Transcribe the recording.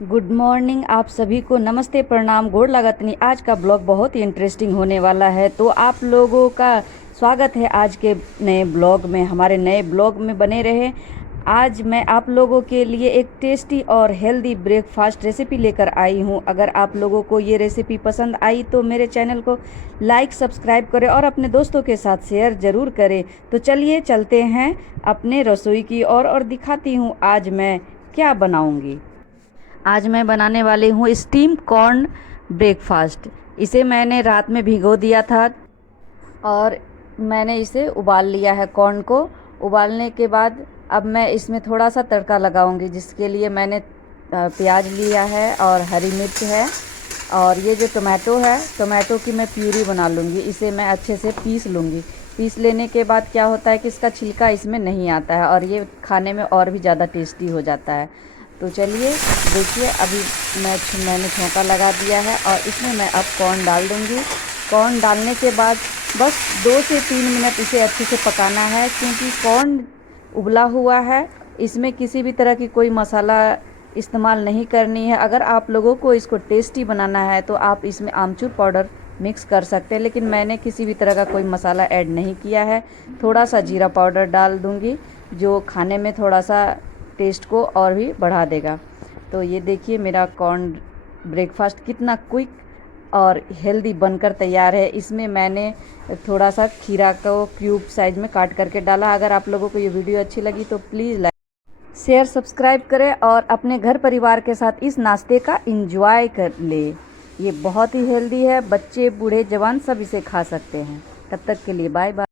Good morning आप सभी को। नमस्ते, प्रणाम, गोड़ लागतनी। आज का ब्लॉग बहुत ही इंटरेस्टिंग होने वाला है, तो आप लोगों का स्वागत है आज के नए ब्लॉग में। हमारे नए ब्लॉग में बने रहे। आज मैं आप लोगों के लिए एक टेस्टी और हेल्दी ब्रेकफास्ट रेसिपी लेकर आई हूं। अगर आप लोगों को ये रेसिपी पसंद आई तो मेरे चैनल को लाइक सब्सक्राइब करें और अपने दोस्तों के साथ शेयर ज़रूर करें। तो चलिए चलते हैं अपने रसोई की ओर और दिखाती हूँ आज मैं क्या बनाऊँगी। आज मैं बनाने वाली हूँ स्टीम कॉर्न ब्रेकफास्ट। इसे मैंने रात में भिगो दिया था और मैंने इसे उबाल लिया है। कॉर्न को उबालने के बाद अब मैं इसमें थोड़ा सा तड़का लगाऊंगी, जिसके लिए मैंने प्याज लिया है और हरी मिर्च है, और ये जो टोमेटो है, टोमेटो की मैं प्यूरी बना लूँगी। इसे मैं अच्छे से पीस लूँगी। पीस लेने के बाद क्या होता है कि इसका छिलका इसमें नहीं आता है और ये खाने में और भी ज़्यादा टेस्टी हो जाता है। तो चलिए देखिए, अभी मैंने छोंका लगा दिया है और इसमें मैं अब कॉर्न डाल दूँगी। कॉर्न डालने के बाद बस 2 से 3 मिनट इसे अच्छे से पकाना है, क्योंकि कॉर्न उबला हुआ है। इसमें किसी भी तरह की कोई मसाला इस्तेमाल नहीं करनी है। अगर आप लोगों को इसको टेस्टी बनाना है तो आप इसमें आमचूर पाउडर मिक्स कर सकते हैं, लेकिन मैंने किसी भी तरह का कोई मसाला ऐड नहीं किया है। थोड़ा सा जीरा पाउडर डाल दूँगी, जो खाने में थोड़ा सा टेस्ट को और भी बढ़ा देगा। तो ये देखिए मेरा कॉर्न ब्रेकफास्ट कितना क्विक और हेल्दी बनकर तैयार है। इसमें मैंने थोड़ा सा खीरा को क्यूब साइज में काट करके डाला। अगर आप लोगों को ये वीडियो अच्छी लगी तो प्लीज़ लाइक शेयर सब्सक्राइब करें और अपने घर परिवार के साथ इस नाश्ते का एंजॉय कर ले। ये बहुत ही हेल्दी है, बच्चे बूढ़े जवान सब इसे खा सकते हैं। तब तक के लिए बाय बाय।